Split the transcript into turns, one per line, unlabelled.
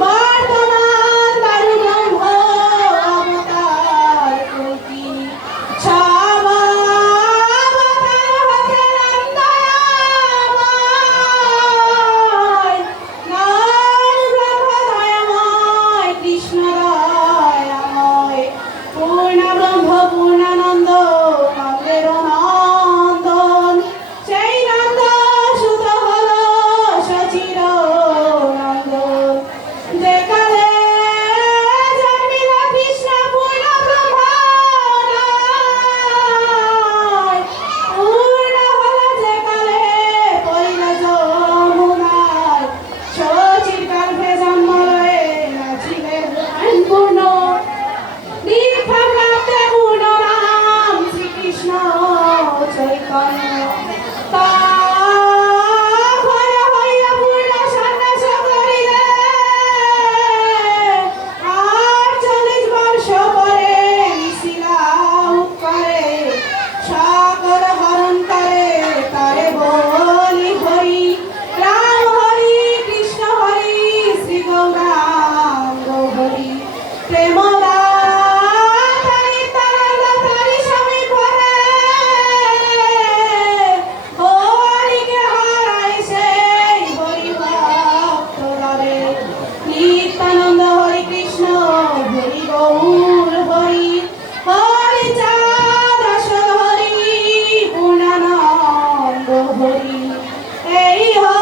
মা É irra!